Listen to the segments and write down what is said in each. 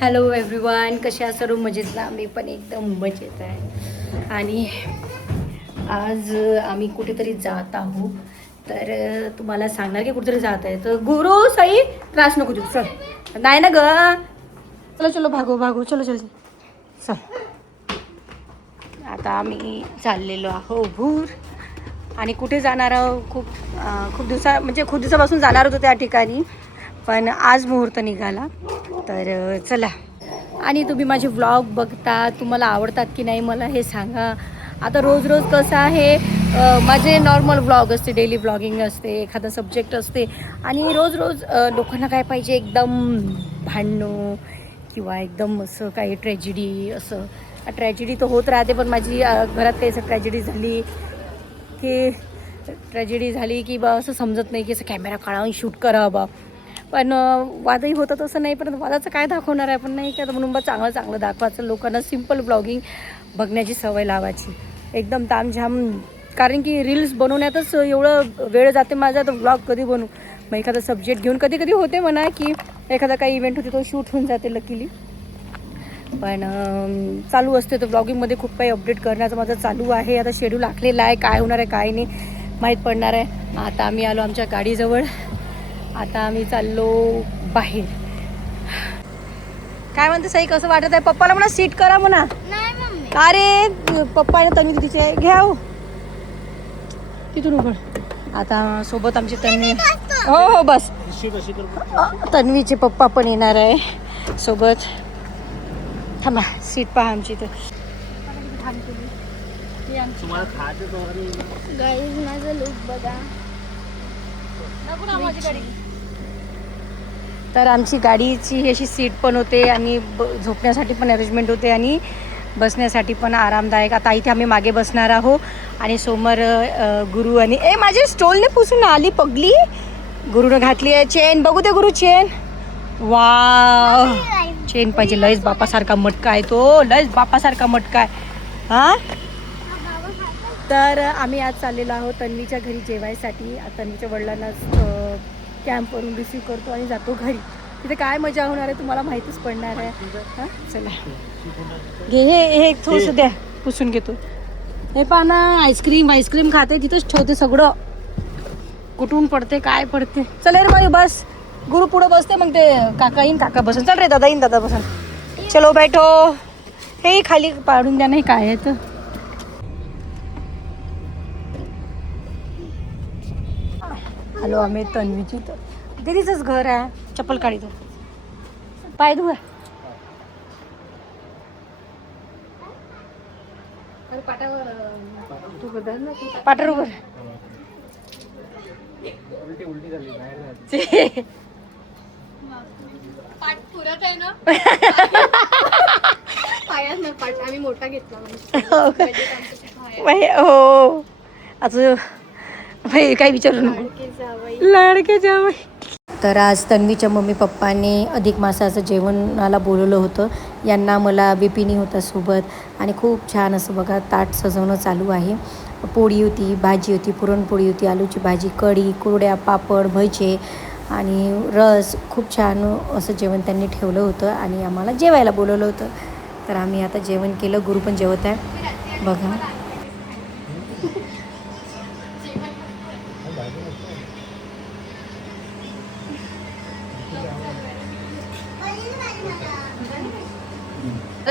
Hello everyone, कशा आहात सर्व? मजेत ना? मी पण एकदम मजेत आहे. आणि आज आम्ही कुठेतरी जात आहोत. तर तुम्हाला सांगणार की कुठेतरी जात आहे. तर गुरु साई त्रास नको देऊ, चल. नाही ना ग, चलो चलो भागो भागो, चलो चल चल. आता आम्ही चाललेलो आहो भूर. आणि कुठे जाणार आहोत? खूप दिवसापासून जाणार होतो त्या ठिकाणी, पण आज मुहूर्त निघाला. तर चला. आणि तुम्ही माझे व्लॉग बघता, तुम्हाला आवडतात की नाही मला हे सांगा. आता रोज कसं आहे, माझे नॉर्मल व्लॉग असते, डेली व्लॉगिंग असते, एखादा सब्जेक्ट असते. आणि रोज लोकांना काय पाहिजे, एकदम भांडणं किंवा एकदम असं काही ट्रॅजेडी. असं ट्रॅजेडी तर होत राहते, पण माझी घरात काही असं ट्रॅजेडी झाली की बा असं समजत नाही की असं कॅमेरा काढून शूट करा बा. पण वादही होतं तसं नाही, पण वादाचं काय दाखवणार आहे आपण, नाही का? म्हणून बा चांगलं दाखवायचं, लोकांना सिम्पल ब्लॉगिंग बघण्याची सवय लावायची, एकदम तामझाम. कारण की रील्स बनवण्यातच एवढं वेळ जाते माझा, तर ब्लॉग कधी बनवू? मग एखादा सब्जेक्ट घेऊन कधी होते म्हणा की एखादा काही इव्हेंट होते तो शूट होऊन जाते लकीली. पण चालू असते तर ब्लॉगिंगमध्ये खूप काही अपडेट करण्याचं माझं चालू आहे. आता शेड्यूल आखलेलं आहे, काय होणार आहे काय नाही माहीत पडणार आहे. आता आम्ही आलो आमच्या गाडीजवळ. आता आम्ही चाललो बाहेर. काय म्हणते साई, कसं वाटत आहे? पप्पाला म्हणा सीट करा म्हणा. का रे पप्पा आणि तन्वी तिचे घ्या तिथून उघड. आता सोबत आमची तन्वी. हो बस. तन्वीचे पप्पा पण येणार आहे सोबत. थांबा, सीट पहा आमची. तर माझं लुक बघा. तर आमची गाडीची अशी सीट पण होते आणि झोपण्यासाठी पण अरेंजमेंट होते आणि बसण्यासाठी पण आरामदायक. आता इथे आम्ही मागे बसणार आहोत आणि समोर गुरु आणि माझे स्टोलने पुसून आली पगली. गुरुनं घातली आहे चेन. बघू दे गुरु चेन. वा, चेन पाहिजे. लयच बापासारखा मटका आहे तो, लयच बापासारखा मटका आहे हा. तर आम्ही आज चाललेलो आहोत तन्वीच्या घरी जेवायसाठी. तन्वीच्या वडिलांना कॅम्पवरून रिसीव करतो आणि जातो घरी. तिथे काय मजा होणार आहे तुम्हाला माहितीच पडणार आहे. हां, चला घे. हे थोडंसं द्या, पुसून घेतो. हे पहा ना, आईस्क्रीम खाते, तिथंच ठेवते सगळं. कुठून पडते काय पडते. चल रे बाई बस. गुरु पुढं बसते, मग ते काका येईन, काका बसन. चल रे दादा येईन, दादा बसन. चलो बैठो. हे खाली पाडून द्या. नाही काय आहे तर. हॅलो, आम्ही तन्वीची तर दीदीचंच घर आहे. चप्पल काढी तर पाय धुवा. पाटावर उभं. पाठ पुरत आहे ना. पायात ना पाठ आम्ही मोठा घेतला. हो असं भाई काही विचारू नको. लाडके जावई. तर आज तन्वीच्या मम्मी पप्पाने अधिक मासाचं जेवणाला बोलवलं होतं. यांना मला बिपिनी होता सोबत आणि खूप छान असं बघा ताट सजवणं चालू आहे. पोळी होती, भाजी होती, पुरणपोळी होती, आलूची भाजी, कढी, कुरड्या, पापड, भजे आणि रस. खूप छान असं जेवण त्यांनी ठेवलं होतं आणि आम्हाला जेवायला बोलवलं होतं. तर आम्ही आता जेवण केलं. गुरु पण जेवत आहे बघा.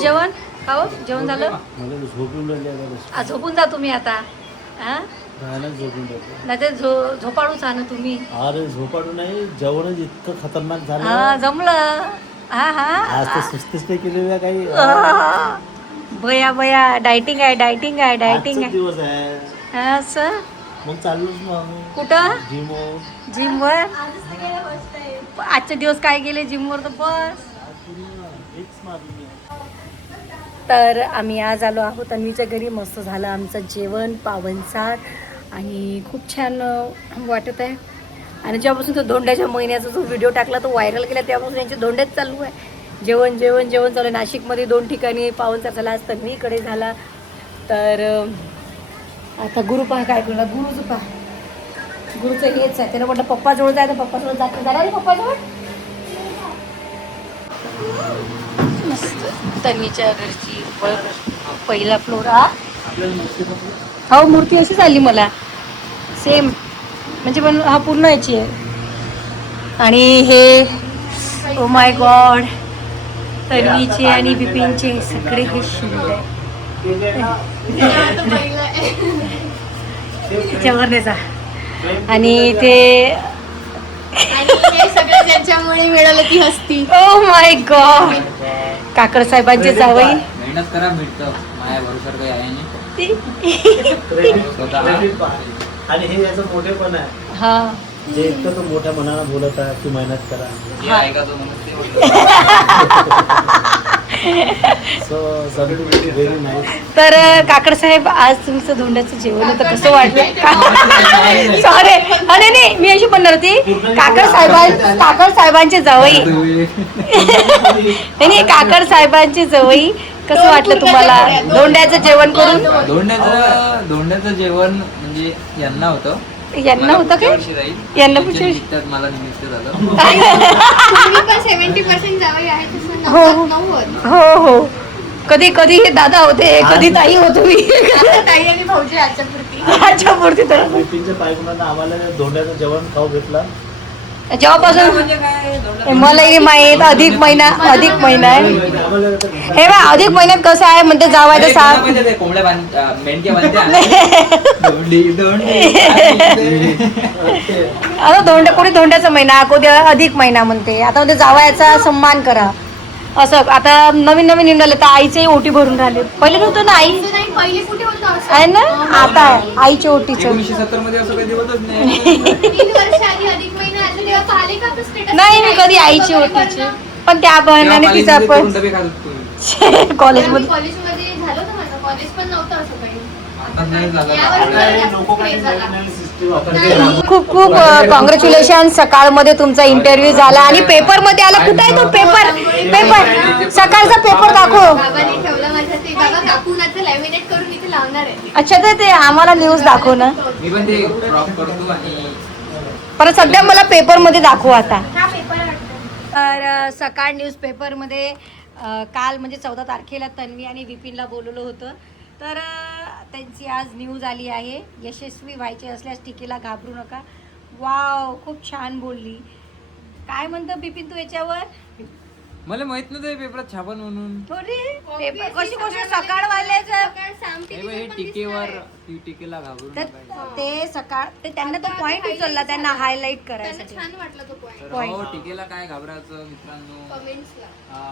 जेवण खाओ. जेवण झालं. झोपून जा तुम्ही आता. नाही ते झोपाडूच ना तुम्ही. अरे झोपाडू नाही, जेवणच इतकं खतरनाक झालं. हा जमलं. आज तर सुस्तीच नाही केलेलं काही. बया डायटिंग आहे. दिवस आहे असं. मग चाललोच मग. कुठं? जिमवर. आजचे दिवस काय गेले जिमवर तर बस. तर आम्ही आज आलो आहोत तन्वीच्या घरी. मस्त झालं आमचं जेवण, पावनसार आणि खूप छान वाटत आहे. आणि जेव्हापासून तो धोंड्याच्या महिन्याचा जो व्हिडिओ टाकला तो व्हायरल केला तेव्हापासून यांचे धोंड्याच चालू आहे. जेवण चालू आहे. नाशिकमध्ये 2 ठिकाणी पावनसार झाला, आज तन्वीकडे झाला. तर आता गुरु पहा काय करणार. गुरुचं पहा, गुरुचं हेच आहे. त्याला म्हटलं पप्पाजवळ जायचं, पप्पाजवळ जाते. जाणार रे पप्पाजवळ. मस्त तन्वीच्या घरची पहिला फ्लोर. हो मूर्ती अशी झाली मला सेम, म्हणजे पण हा पूर्ण याची आहे. आणि हे ओ माय गॉड तन्वीचे आणि बिपिनचे सगळे हे शिल्ड आहे. त्याच्यावर जा. आणि ते आणि हे सगळं ज्यांच्यामुळे मिळालं ती हस्ती. ओ माय गॉड काकड साहेबांचे जावई. मेहनत करा मिळतं, माया भरोसा काही आहे नाही. आणि हे याचं मोठेपण आहे. हा जे इतकं तो मोठ्या मनाला बोलत आहे की मेहनत करा. जे ऐका तो म्हणून ते बोलतो. So something very nice. तर काकड साहेब आज तुमचं धोंड्याचं जेवण होतं कसं वाटलं? सॉरी अरे नाही मी अशी म्हणणार होती काकड साहेबांचे जावई नाही काकड साहेबांचे जवई कसं वाटलं तुम्हाला धोंड्याचं जेवण करून? धोंड्याचं जेवण म्हणजे यांना होतं. यांना होतं काय? यांना पुढच्या वर्षी निमित्तात मला निमित्त झालं. तुम्ही पण 70% जावई आहे तसं हो. 90. हो हो कधी कधी हे दादा होते कधी ताई होतो मी आता ताई आणि भाऊजी आजच्या पुरती. अच्छा मूर्ती तर बिपिनच्या पायगुणांना आम्हाला धोंड्याचं जेवण खाऊ भेटला. जेव्हापासून मला हे माहीत अधिक महिना आहे हे बा अधिक महिन्यात कसं आहे म्हणते जावायचं साप कोंबड्या मेंढक्या बांधत्या. आता कोणी धोंड्याचा महिना कोणी अधिक महिना म्हणते. आता म्हणते जावयाचा सन्मान करा असं. आता नवीन नवीन निघाले तर आईचे ओटी भरून राहिले. पहिले नव्हतं ना आई असं नाही, पहिले कुठे होतं असं? आहे ना आता आहे आईच्या ओटीचं. 1970 मध्ये असं कधी होतच नाही. 3 वर्ष आधी अधिक महिना आला तेव्हा पाहिले का तो स्टेटस? नाही मी कधी आईची ओटीची पण त्या बहिणाने तिचा पण डबे खात होतो. कॉलेजमध्ये कॉलेजमध्ये झालं होतं माझं. कॉलेज पण नव्हतं असं काही. आता नाही झालं. खूप खूप कॉंग्रॅच्युलेशन. सकाळमध्ये तुमचा इंटरव्ह्यू झाला आणि पेपरमध्ये आला. कुठे आहे तो पेपर सकाळचा पेपर दाखव. बाबाने ठेवलं माझ्या ते. बाबा कापून आता लॅमिनेट करून इथे लावणार आहे. अच्छा तर ते आम्हाला न्यूज दाखव ना. मी पण ते क्रॉप करतो आणि पण सध्या मला पेपरमध्ये दाखव आता. हा पेपर तर सकाळ न्यूज पेपरमध्ये काल म्हणजे 14 तारखेला तन्वी आणि विपिनला बोलवलं होतं. तर त्यांची आज न्यूज आली आहे. यशस्वी व्हायचे असल्यास टीकेला घाबरू नका. वाव खूप छान बोलली. काय म्हणतं बिपिन तू याच्यावर? मला माहित नव्हतं पेपरात छापन म्हणून. पेपर कशी गोष्ट सकाळ वाल्याचं हे टीकेवर टीकेला घाबरून तर ते सकाळ ते त्यांना तो पॉइंट उचलला त्यांना हायलाइट त्यांना करायसाठी. छान वाटलं तो पॉइंट. हो टीकेला काय घाबरायचं मित्रांनो. कमेंट्सला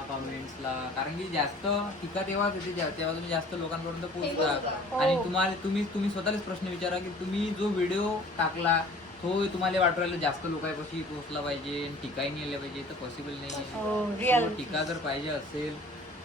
कमेंट्सला कारण की जास्त टीका तेव्हाच येते तेव्हा तुम्ही जास्त लोकांपर्यंत पोहोचता. आणि तुम्ही स्वतःलाच प्रश्न विचारा की तुम्ही जो व्हिडिओ टाकला तो तुम्हाला वाटू राहिलं जास्त लोकांपाशी पोहोचला पाहिजे टीकाही नाही आल्या पाहिजे तर पॉसिबल नाही. रिअल टीका जर पाहिजे असेल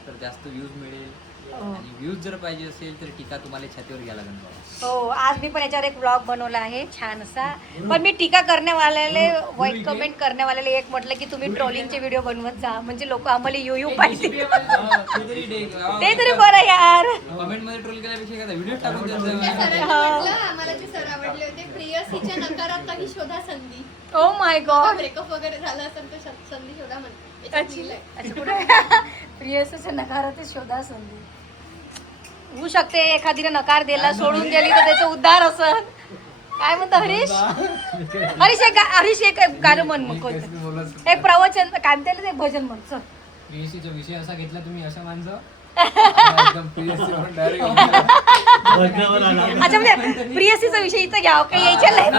तर जास्त व्ह्यूज मिळेल आणि व्ह्यूज जर पाहिजे असेल तर टीका तुम्हाला छातीवर घ्यायला लागणार. हो आज मी पण याच्यावर एक ब्लॉग बनवला आहे छान असा. पण मी टीका करण्यावाल्याले वाईट कमेंट करण्यावाल्याला एक म्हटलं की तुम्ही ट्रोलिंगचे व्हिडिओ बनवत जा म्हणजे लोक आम्हाला यू पाहिजे. ते तरी बरं यार. कमेंट मध्ये ट्रोल केल्यापेक्षा काय व्हिडिओ टाकून त्या द्यायचा. सरांनी म्हटलं आम्हाला ते सर आवडले होते. प्रियसीच्या नकारात्मक शोधा संधी. Oh my God. ब्रेकअप वगैरे झाला असेल तर संधी शोधा म्हणते. याच्यात लिहिलंय. प्रियसीच्या नकारात शोधा संधी होऊ शकते. एखादीने नकार दिला सोडून गेली तर त्याचं उद्धार असं. काय म्हणतो हरीश? हरीश एक गाणं म्हण मग कोणतं एक प्रवचन काय म्हणते ते भजन म्हण चल. प्रियसीचा विषय असा घेतला तुम्ही असं माणसं. अच्छा म्हणजे प्रियसीचा विषय इथं घ्यावं काही यायच्या नाही.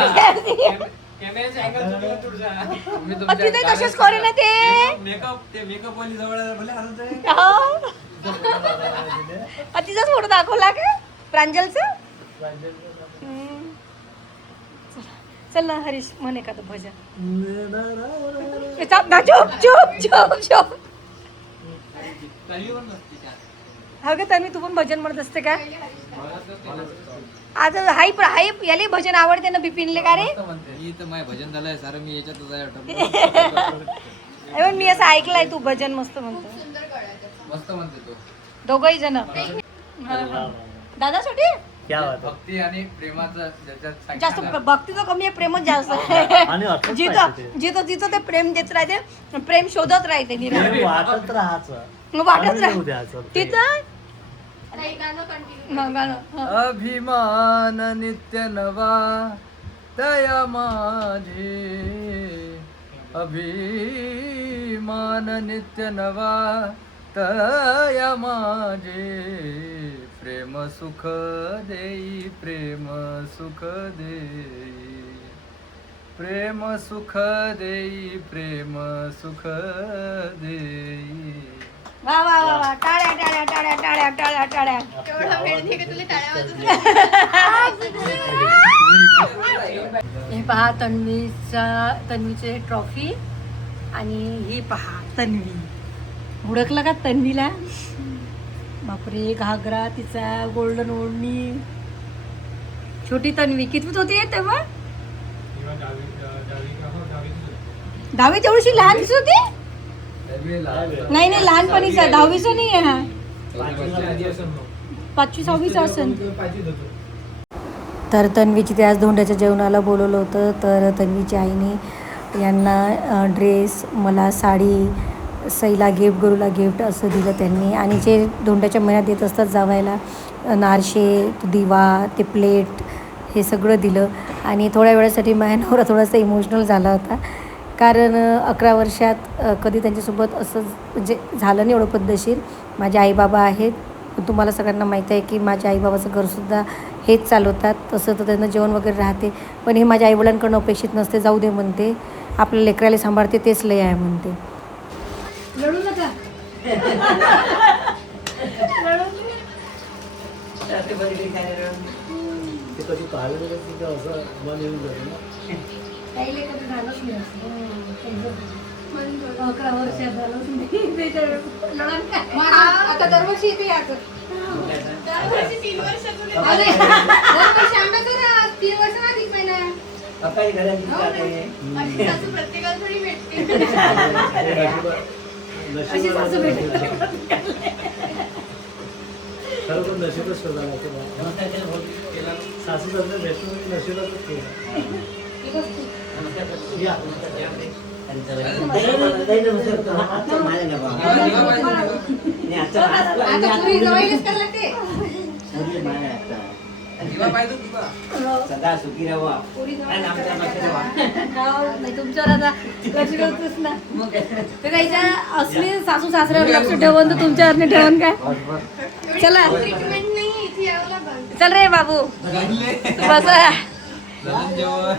तिथे तसेच करू ना ते मेकअप वाली जवळ तिचाच फोटो दाखवला का प्रांजलचा? चल ना हरीश म्हणे का तो भजन. चुप चुप चुप चुप. हा का तन्वी तू पण भजन म्हणत असते का? आता हाई याला भजन आवडते ना बिपिनले का रे? मी तर माझं भजन झालंय सारं मी याच्यातच आहे. मी असं ऐकलंय तू भजन मस्त म्हणतो. सुंदर कळायचं. मस्त म्हणते तो. दोघही जण दादा सोटी क्या बात आहे. भक्ती आणि प्रेमाचं ज्याच्यात जास्त सांगितलं. भक्तीचं कमी आहे, प्रेमच जास्त आहे. आणि असंच जिथं पाहिजे ते. जिथं जिथं ते प्रेम देत राहते, प्रेम शोधत राहते निरंतर. प्रेम वाटत राहायचं. मग वाटत आणि राह येऊ द्यायचं. तिथं नाही, गाणं कंटिन्यू. हा, गाणं, हा. अभिमान नित्य नवा दया माझे, अभिमान नित्य नवा दया माझे, प्रेम सुख देई, प्रेम सुख देई, प्रेम सुख देई, प्रेम सुख देई. वा वा वा वा, टाळ्या टाळ्या टाळ्या टाळ्या टाळ्या टाळ्या. एवढा वेळ नाही का तुला टाळ्या वाजवत हे पहा तन्वीचे ट्रॉफी, आणि ही पहा तन्वी. हुडकला का तन्वीला? बापरे, घागरा तिचा, गोल्डन ओढणी. छोटी तन्वी कितवीत होती तेव्हा? 10वी तेवढीशी लहान दिसत होती. नाही नाही, लहानपणीचा 10वीचा नाही आहे हा, 5वी 6वीचा असेल. तर तन्वीची ते आज धोंड्याच्या जेवणाला बोलवलं होतं. तर तन्वीच्या आईने यांना ड्रेस, मला साडी, सईला गिफ्ट, गुरुला गिफ्ट असं दिलं त्यांनी. आणि जे धोंड्याच्या महिन्यात देत असतात जावायला, नारशे, दिवा, ते प्लेट, हे सगळं दिलं. आणि थोड्या वेळासाठी माझ्या नवरा थोडासा इमोशनल झाला होता, कारण 11 वर्षात कधी त्यांच्यासोबत असं म्हणजे झालं नाही एवढं पद्धतशीर. माझे आईबाबा आहेत, पण तुम्हाला सगळ्यांना माहीत आहे की माझ्या आईबाबाचं घरसुद्धा हेच चालवतात. तसं तर त्यांना जेवण वगैरे राहते, पण हे माझ्या आईवडिलांकडून अपेक्षित नसते. जाऊ दे म्हणते, आपल्या लेकराला सांभाळते तेच लय आहे म्हणते. रडू नका. ते कधी पाहिलं नाही की असं मन येऊन जातं ना. काही लेकरं झालंच नाही असं. 11 वर्षात झालंच नाही. आता दरवर्षी येते याचं. दरवर्षी 3 वर्षातून येतं. अरे, दरवर्षी आंब्याचं ना 3 वर्षांना अधिक महिना. अशी सासू प्रत्येकाला थोडी भेटते. अशी सासू भेटते. खरोखर नशीबच शोधायला लागतं. सासू सासरे भेटतो म्हणजे नशिबातच केलं. या. आता पुरी जवळच करायला लागते. दिवा पाहिजे दिवा. सदा सुखी रहा पुरी जवळ आणि आमच्या लक्ष ठेवा. नाही, तुमच्यावर आता लक्ष ठेवतोच ना. ते काहीच्या असली सासू सासऱ्यावर लक्ष ठेवून तर तुमच्यावर नाही ठेवून काय. चला. ट्रीटमेंट नाही इथे यावं लागलं. चल रे बाबू, बसा. लग्न जेवण.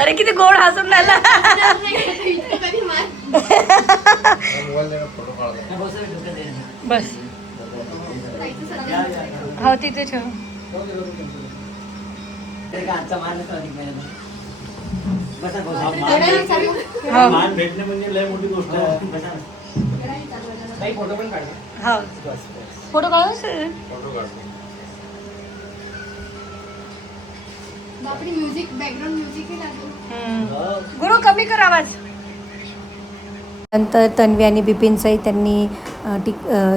अरे किती गोड हसून राहिला. इतकं कधी मार. बस, जायचं सगळं. हो तिथे ठेव. आजचा मान बसा हो मान भेटणे म्हणजे लय मोठी गोष्ट आहे. बसा काही फोटो पण काढले. हो, फोटो काढून बापरे, म्युझिक, बॅकग्राऊंड म्युझिकही लागेल. गुरु कमी कर आवाज. नंतर तन्वी आणि बिपिनचाही त्यांनी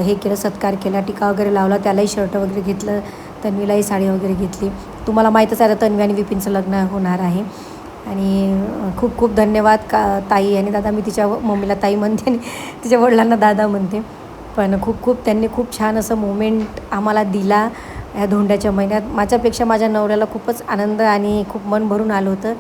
हे केलं, सत्कार केला, टीका वगैरे लावला. त्यालाही शर्ट वगैरे घेतलं, तन्वीलाही साडी वगैरे घेतली. तुम्हाला माहीतच आहे आता तन्वी आणि बिपिनचं लग्न होणार आहे. आणि खूप खूप धन्यवाद ताई आणि दादा. मी तिच्या मम्मीला ताई म्हणते आणि तिच्या वडिलांना दादा म्हणते. पण खूप खूप त्यांनी खूप छान असं मोमेंट आम्हाला दिला ह्या धोंड्याच्या महिन्यात. माझ्यापेक्षा माझ्या नवऱ्याला खूपच आनंद आणि खूप मन भरून आलं होतं.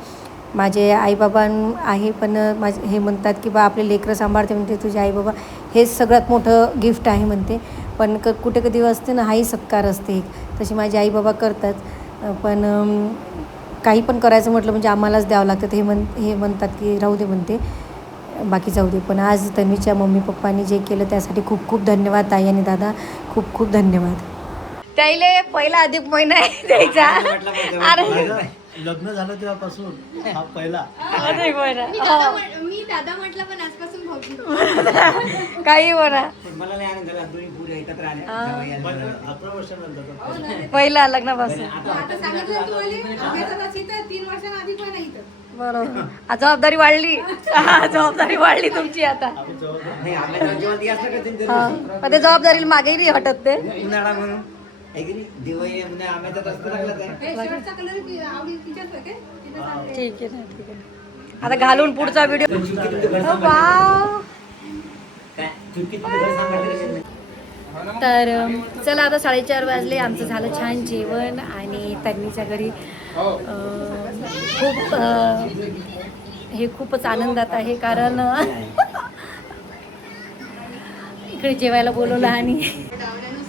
माझे आईबाबा आहे, पण माझे हे म्हणतात की बा आपले लेकरं सांभाळते म्हणते तुझे आईबाबा, हेच सगळ्यात मोठं गिफ्ट आहे म्हणते. पण कुठे कधी असते ना, हाही सत्कार असते. तशी माझे आईबाबा करतात, पण काही पण करायचं म्हटलं म्हणजे आम्हालाच द्यावं लागतं. हे म्हणतात की राहू दे म्हणते, बाकी जाऊ दे. पण आज तन्वीच्या मम्मी पप्पांनी जे केलं त्यासाठी खूप खूप धन्यवाद ताई आणि दादा, खूप खूप धन्यवाद. त्याईले पहिला अधिक महिना आहे द्यायचा. अरे लग्न झालं तेव्हापासून हा पहिला. अधिक महिना मी दादा म्हटलं, पण आजपासून भाऊ. काही म्हणा, मला नाही आनंद झाला. दोन्ही पुरे एकत्र आले. पण 11 वर्षानंतर पहिला लग्नापासून. आता सांगितलं तुम्हाला 3 वर्षांना अधिक महिना इथं. बरोबर, जबाबदारी वाढली. जबाबदारी वाढली तुमची आता. आपण जवळ नाही आपल्या जेवण ती असलं का हा, पण ते जबाबदारीला मागेही नाही हटत ते. उन्हाळा म्हणून आहे की नाही? दिवाळी म्हणजे आम्ही तर असतं लागलं काय ठीक आहे. आता घालून पुढचा व्हिडिओ. वाव. काय चुकीत तुझं सांगायचं नाही. तर चला आता 4:30 वाजले. आमचं झालं छान जेवण आणि तन्वीच्या घरी खूप हे खूपच आनंदात आहे कारण इकडे जेवायला बोलवलं आणि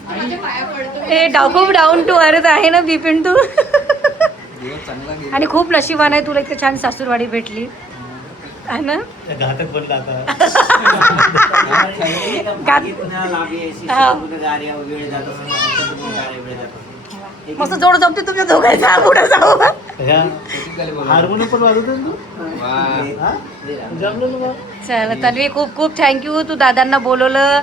माझ्या पाया पडतो हे खूप डाऊन टू अर्थ आहे ना बिपिन तू. दिवस चांगला गेला. आणि खूप नशिबान आहे तुला इतकं छान सासूरवाडी भेटली आहे ना. घातक बनला आता. बाकी पुन्हा लाभी आहे, शिष्य हा. पुन्हा गाड्या वेळ जात असेल, गाड्या वेळ जात असेल. मस्त जोड जमते तुमच्या दोघांचा. पुढे जाऊ ह्या किती झाले बोला? हार्मोनियम पण वाजवतो ना तू? वा. हा? जमलं ना बा? चल तन्वी खूप खूप थँक्यू. तू दादांना बोलवलं,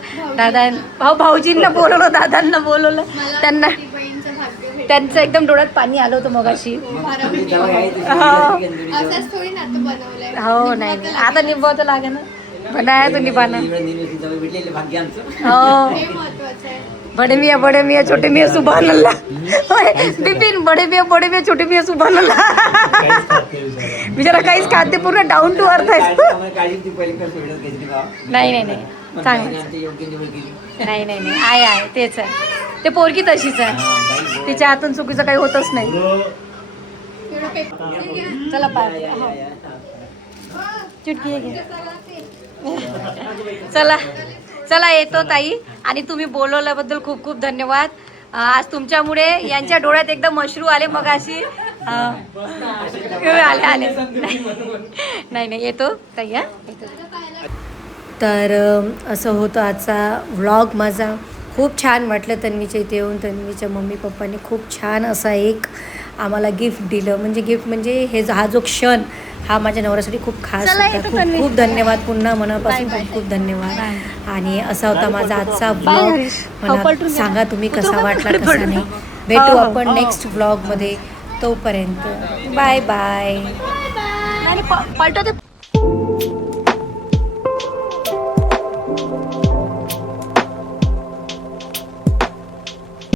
भाऊजींना बोलवलं, दादांना बोलवलं. मला त्यांना ती बहीणचं भाग्य भेटलं. त्यांचं एकदम डोळ्यात पाणी आलं होतं मगाशी. तुझी जावई आहे, तुझी हा. गंधुरी जावई. असंच थोडी नातं बनवलंय. हो नाही नाही आता निभावतं लागे ना. बनाया तो निभाना. निवडणुकीत जावई भेटलेलं भाग्य आमचं. हो. हे महत्वाचं आहे. बड़े मियाँ छोटे मियाँ सुभान अल्लाह. बिपिन बड़े मियाँ छोटे मियाँ सुभान अल्लाह. काहीच खात नाही बिचारा. बिचारा काहीच खाते पूर्ण डाऊन टू अर्थ आहे. आम्हाला काळजी ती पहिली कसं भेटत घ्यायची का? नाही नाही नाही पण चांगलं. ताईने आमची योग्य निवड केली. नाही नाही नाही आहे तेच आहे. ते पोरगी तशीच आहे. हा, बाई, तिच्या हातून चुकीचं काही होतच नाही. बरं. एवढं पेपर. चला या, पाय या, या, या. चुटकी घे. चला चला येतो ताई. आणि तुम्ही बोलवल्याबद्दल खूप खूप धन्यवाद. आज तुमच्यामुळे यांच्या डोळ्यात एकदम अश्रू आले मग अशी आले नाही नाही येतो ताई. येतो. तर असं होतं आजचा व्लॉग माझा. खूप छान वाटलं तन्वीच्या इथे येऊन. तन्वीच्या मम्मी पप्पांनी खूप छान असा एक आम्हाला गिफ्ट दिलं. म्हणजे गिफ्ट म्हणजे हा जो क्षण हा माझ्या नवऱ्यासाठी खूप खास होता. खूप खूप धन्यवाद पुन्हा मनापासून खूप खूप धन्यवाद. आणि असा होता माझा आजचा व्लॉग. मला सांगा तुम्ही कसा वाटला कसा नाही. भेटू आपण नेक्स्ट व्लॉगमध्ये. तोपर्यंत बाय बाय. बाय. पलटो ते